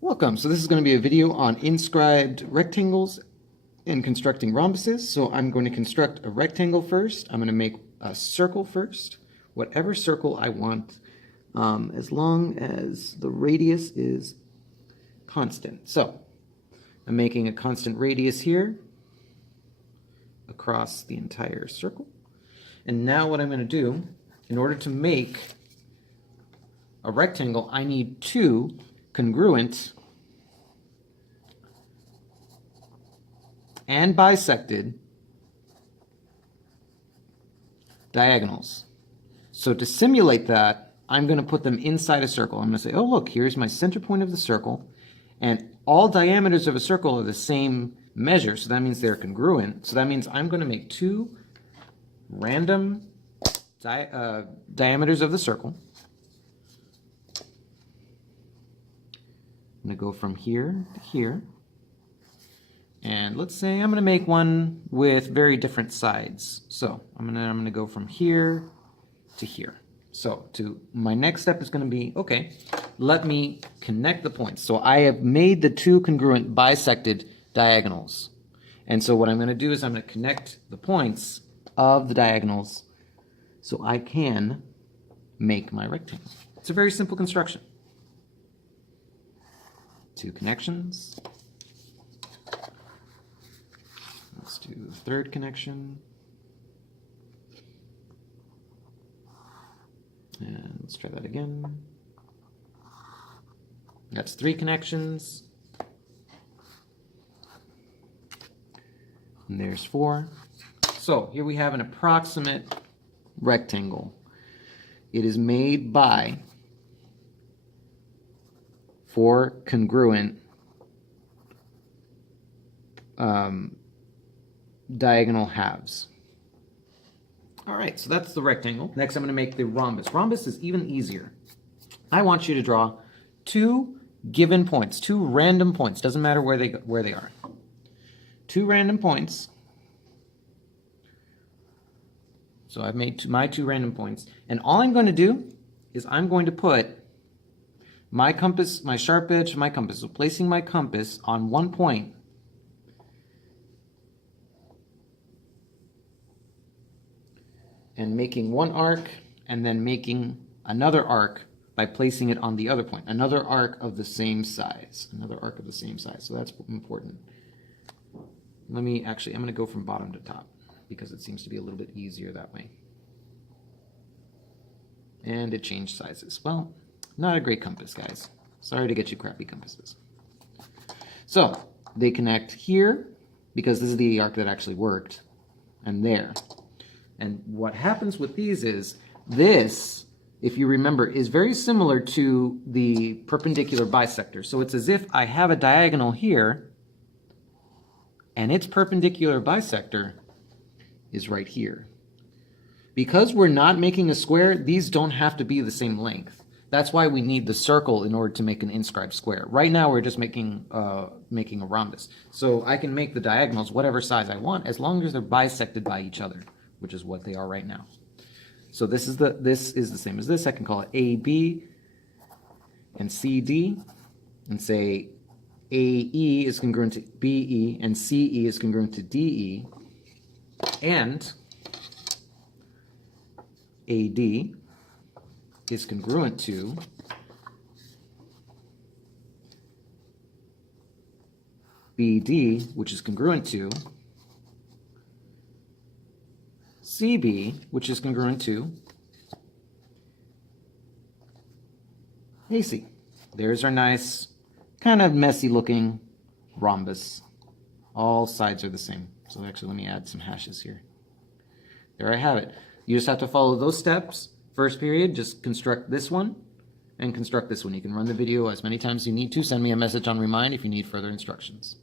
Welcome. So this is going to be a video on inscribed rectangles and constructing rhombuses. So I'm going to construct a rectangle first. I'm going to make a circle first, whatever circle I want, as long as the radius is constant. So I'm making a constant radius here across the entire circle. And now what I'm going to do, in order to make a rectangle, I need two congruent and bisected diagonals. So to simulate that, I'm going to put them inside a circle. I'm going to say, oh look, here's my center point of the circle, and all diameters of a circle are the same measure, so that means they're congruent. So that means I'm going to make two random diameters of the circle. I'm going to go from here to here. And let's say I'm going to make one with very different sides. So I'm going to go from here to here. So my next step is going to be, okay, let me connect the points. So I have made the two congruent bisected diagonals. And so what I'm going to do is I'm going to connect the points of the diagonals so I can make my rectangle. It's a very simple construction. Two connections. Let's do the third connection. And let's try that again. That's three connections. And there's four. So here we have an approximate rectangle. It is made by four congruent diagonal halves. All right, so that's the rectangle. Next, I'm going to make the rhombus. Rhombus is even easier. I want you to draw two given points, two random points. Doesn't matter where they are. Two random points. So I've made my two random points, and all I'm going to do is I'm going to put my compass, my sharp edge of my compass, so placing my compass on one point, and making one arc, and then making another arc by placing it on the other point. Another arc of the same size. Another arc of the same size. So that's important. I'm going to go from bottom to top because it seems to be a little bit easier that way. And it changed sizes. Well, not a great compass, guys. Sorry to get you crappy compasses. So they connect here because this is the arc that actually worked, and there. And what happens with these is this, if you remember, is very similar to the perpendicular bisector. So it's as if I have a diagonal here, and its perpendicular bisector is right here. Because we're not making a square, these don't have to be the same length. That's why we need the circle in order to make an inscribed square. Right now we're just making a rhombus. So I can make the diagonals whatever size I want as long as they're bisected by each other, which is what they are right now. So this is the same as this. I can call it AB and CD and say AE is congruent to BE and CE is congruent to DE, and AD is congruent to BD, which is congruent to CB, which is congruent to AC. There's our nice, kind of messy looking rhombus. All sides are the same. So actually, let me add some hashes here. There I have it. You just have to follow those steps. First period, just construct this one and construct this one. You can run the video as many times as you need to. Send me a message on Remind if you need further instructions.